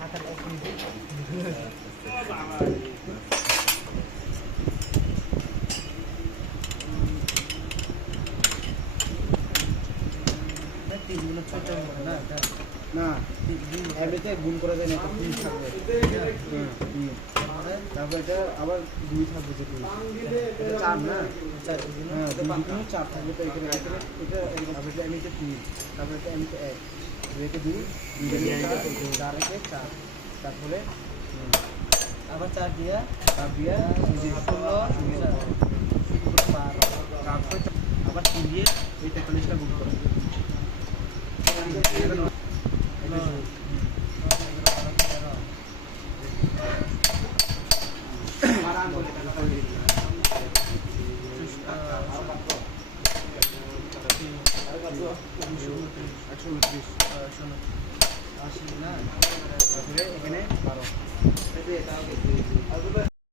হাতের এক মিনিট তিনগুলো ছোট না না এমনিতে গুণ করা যায় না, এটা 3 থাকবে। তারপর এটা আবার 2 থাকবে, যে 2 এটা 4 না, 4 হ্যাঁ এটা 4 থাকবে। তো এখানে এটা তারপর এটা এমনিতে 3, তারপর এটা এমনিতে 1, এটা 2, 4 একে 4, তারপরে আবার 4 দিয়া তার দিয়া তারপর আবার 3 দিয়ে এই 43টা গুণ করবে। এখানে 12